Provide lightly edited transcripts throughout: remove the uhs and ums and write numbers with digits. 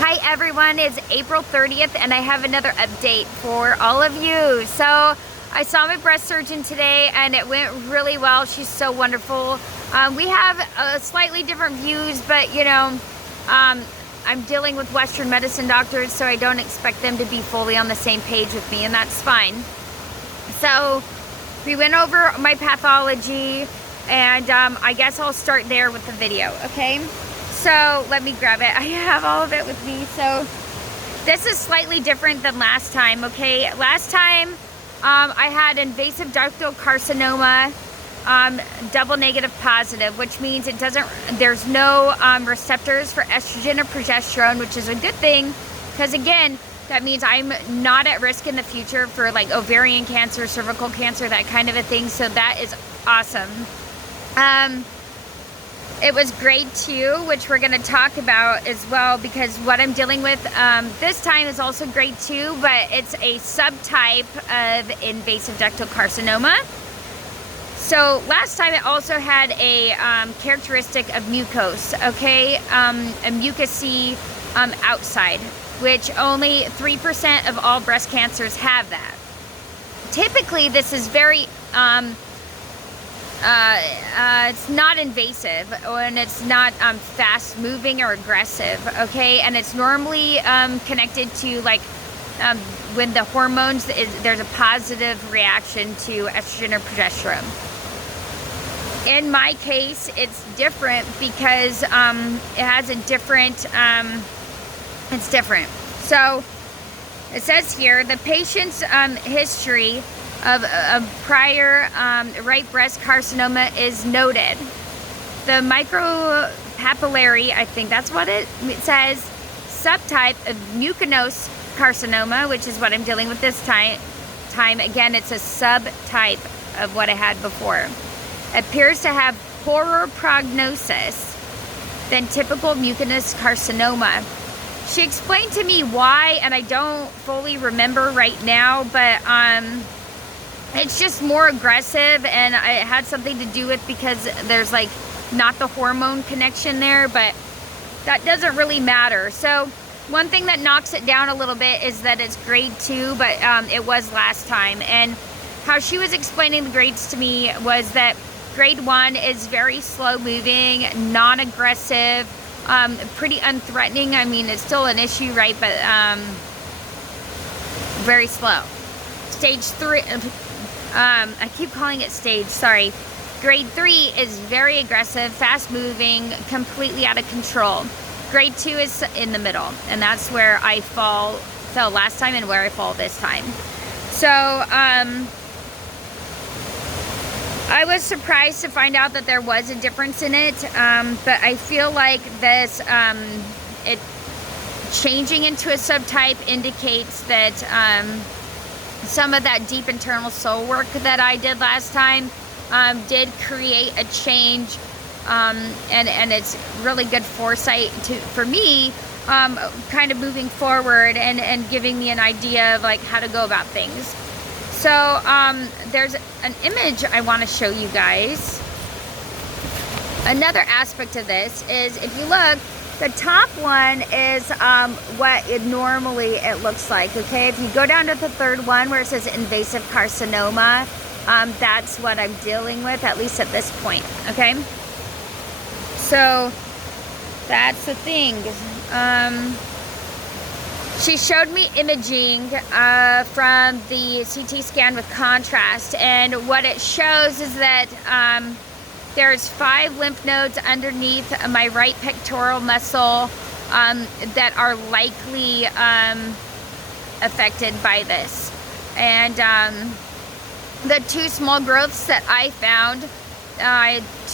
Hi everyone, it's April 30th and I have another update for all of you. So I saw my breast surgeon today and it went really well. She's so wonderful. We have slightly different views, but I'm dealing with Western medicine doctors, so I don't expect them to be fully on the same page with me, and that's fine. So we went over my pathology, and I guess I'll start there with the video, okay? So let me grab it. I have all of it with me. So this is slightly different than last time, okay? Last time I had invasive ductal carcinoma, double negative positive, which means there's no receptors for estrogen or progesterone, which is a good thing, because again, that means I'm not at risk in the future for like ovarian cancer, cervical cancer, that kind of a thing. So that is awesome. It was grade 2, which we're going to talk about as well, because what I'm dealing with this time is also grade 2, but it's a subtype of invasive ductal carcinoma. So last time it also had a characteristic of mucose, okay, a mucousy outside, which only 3% of all breast cancers have that. Typically, this is very it's not invasive, and it's not fast moving or aggressive, okay? And it's normally connected to like when the hormones, there's a positive reaction to estrogen or progesterone. In my case, it's different because it has a different, it's different. So it says here, the patient's history of prior right breast carcinoma is noted. The micropapillary, I think that's what it says, subtype of mucinous carcinoma, which is what I'm dealing with this time. Again, it's a subtype of what I had before. Appears to have poorer prognosis than typical mucinous carcinoma. She explained to me why, and I don't fully remember right now, but it's just more aggressive, and it had something to do with because there's like not the hormone connection there, but that doesn't really matter. So one thing that knocks it down a little bit is that it's grade 2, but it was last time. And how she was explaining the grades to me was that grade 1 is very slow moving, non-aggressive, pretty unthreatening. I mean, it's still an issue, right? But very slow. Stage 3, I keep calling it stage, sorry. Grade 3 is very aggressive, fast moving, completely out of control. Grade 2 is in the middle, and that's where I fell last time and where I fall this time. So, I was surprised to find out that there was a difference in it, but I feel like this, it changing into a subtype indicates that some of that deep internal soul work that I did last time did create a change, and it's really good foresight for me, kind of moving forward and giving me an idea of like how to go about things. So there's an image I want to show you guys. Another aspect of this is, if you look, the top one is what it normally looks like, okay? If you go down to the third one where it says invasive carcinoma, that's what I'm dealing with, at least at this point, okay? So that's the thing. She showed me imaging from the CT scan with contrast, and what it shows is that there's 5 lymph nodes underneath my right pectoral muscle that are likely affected by this. And the 2 small growths that I found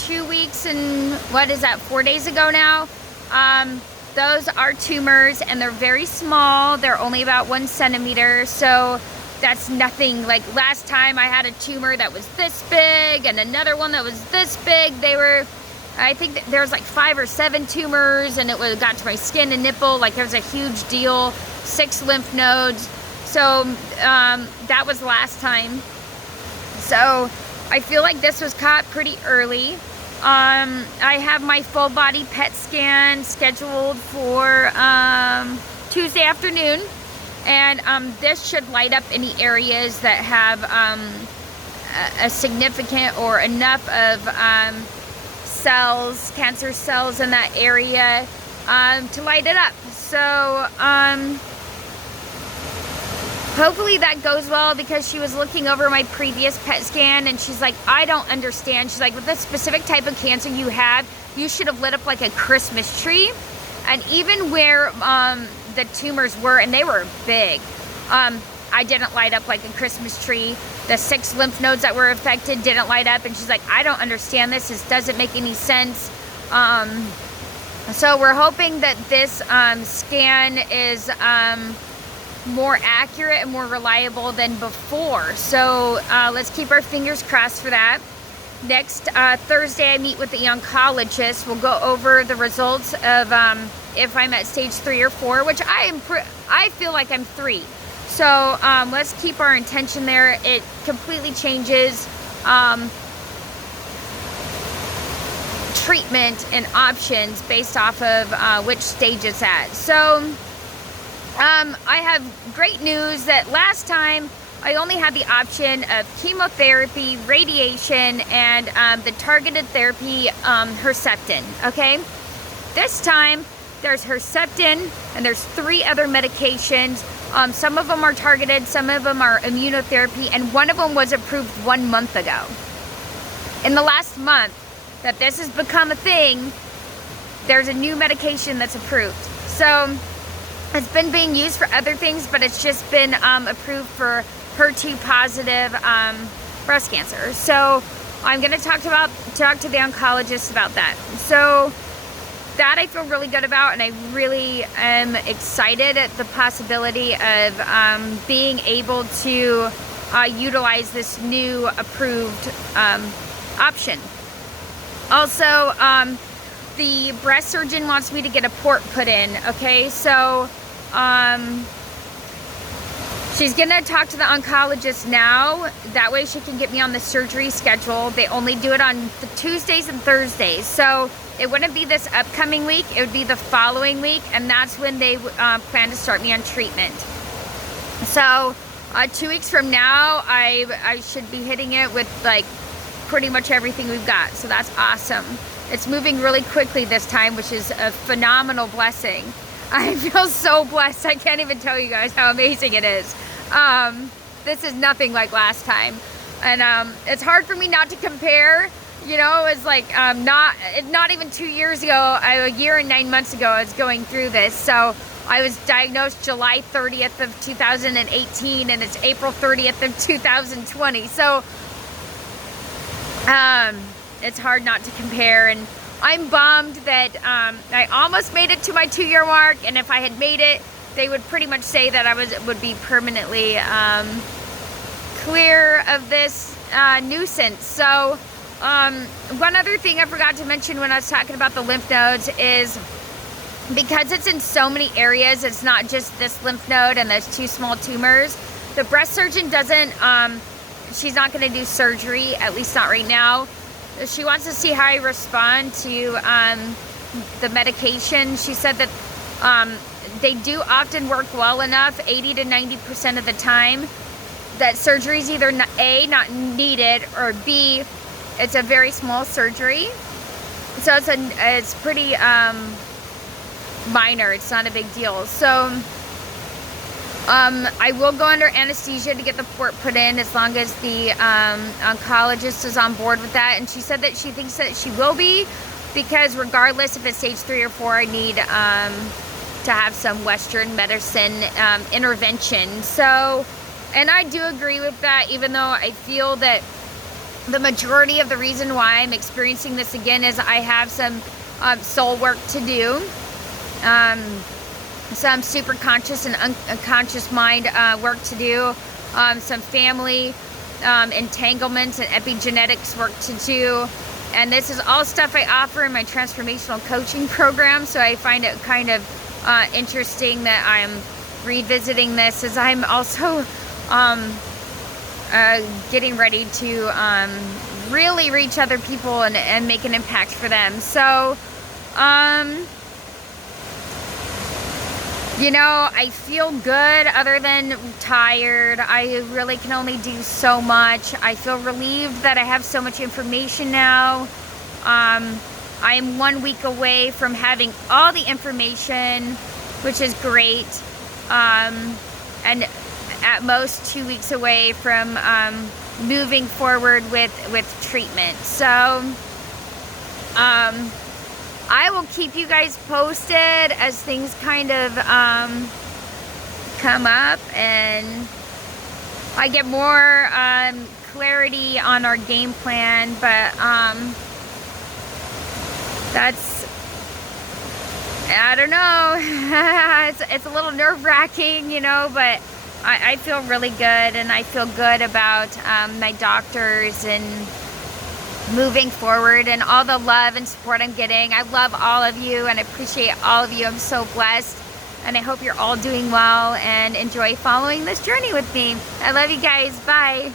2 weeks and 4 days ago now, those are tumors, and they're very small. They're only about 1 centimeter, so that's nothing. Like last time I had a tumor that was this big and another one that was this big. I think there was like 5 or 7 tumors, and it got to my skin and nipple. Like there's a huge deal, 6 lymph nodes. So that was last time. So I feel like this was caught pretty early. I have my full body PET scan scheduled for Tuesday afternoon. And this should light up any areas that have a significant or enough of cells, cancer cells in that area to light it up. So hopefully that goes well, because she was looking over my previous PET scan and she's like, I don't understand. She's like, with the specific type of cancer you have, you should have lit up like a Christmas tree. And even where the tumors were, and they were big, I didn't light up like a Christmas tree. The 6 lymph nodes that were affected didn't light up. And she's like, I don't understand this. This doesn't make any sense. So we're hoping that this scan is more accurate and more reliable than before. So let's keep our fingers crossed for that. Next Thursday, I meet with the oncologist. We'll go over the results of if I'm at stage 3 or 4, which I feel like I'm 3. So let's keep our intention there. It completely changes treatment and options based off of which stage it's at. So I have great news that last time I only had the option of chemotherapy, radiation, and the targeted therapy, Herceptin, okay? This time, there's Herceptin, and there's 3 other medications. Some of them are targeted, some of them are immunotherapy, and one of them was approved 1 month ago. In the last month that this has become a thing, there's a new medication that's approved. So it's been being used for other things, but it's just been approved for HER2 positive breast cancer. So I'm going to talk to the oncologist about that. So that I feel really good about, and I really am excited at the possibility of being able to utilize this new approved option. Also, the breast surgeon wants me to get a port put in, okay? So she's gonna talk to the oncologist now. That way she can get me on the surgery schedule. They only do it on the Tuesdays and Thursdays. So it wouldn't be this upcoming week, it would be the following week, and that's when they plan to start me on treatment. So 2 weeks from now, I should be hitting it with like pretty much everything we've got. So that's awesome. It's moving really quickly this time, which is a phenomenal blessing. I feel so blessed. I can't even tell you guys how amazing it is. This is nothing like last time. And it's hard for me not to compare. You know, it's like not even 2 years ago, a year and 9 months ago, I was going through this. So I was diagnosed July 30th of 2018, and it's April 30th of 2020. So it's hard not to compare, and I'm bummed that I almost made it to my 2-year mark, and if I had made it, they would pretty much say that I would be permanently clear of this nuisance. So one other thing I forgot to mention when I was talking about the lymph nodes is, because it's in so many areas, it's not just this lymph node and those 2 small tumors. The breast surgeon doesn't, she's not going to do surgery, at least not right now. She wants to see how I respond to the medication. She said that they do often work well enough, 80 to 90% of the time, that surgery is either A, not needed, or B, it's a very small surgery. So it's pretty minor. It's not a big deal. So I will go under anesthesia to get the port put in, as long as the oncologist is on board with that. And she said that she thinks that she will be, because regardless if it's stage 3 or 4, I need to have some Western medicine intervention. So, and I do agree with that, even though I feel that the majority of the reason why I'm experiencing this again is I have some soul work to do. Some super conscious and unconscious mind work to do, some family entanglements and epigenetics work to do, and this is all stuff I offer in my transformational coaching program. So I find it kind of interesting that I'm revisiting this, as I'm also getting ready to really reach other people and make an impact for them. So You know, I feel good other than tired. I really can only do so much. I feel relieved that I have so much information now. I am 1 week away from having all the information, which is great. And at most 2 weeks away from moving forward with treatment. So, I will keep you guys posted as things kind of come up and I get more clarity on our game plan, but that's, I don't know, it's a little nerve-wracking, you know, but I feel really good, and I feel good about my doctors and moving forward and all the love and support I'm getting. I love all of you and appreciate all of you. I'm so blessed, and I hope you're all doing well and enjoy following this journey with me. I love you guys. Bye.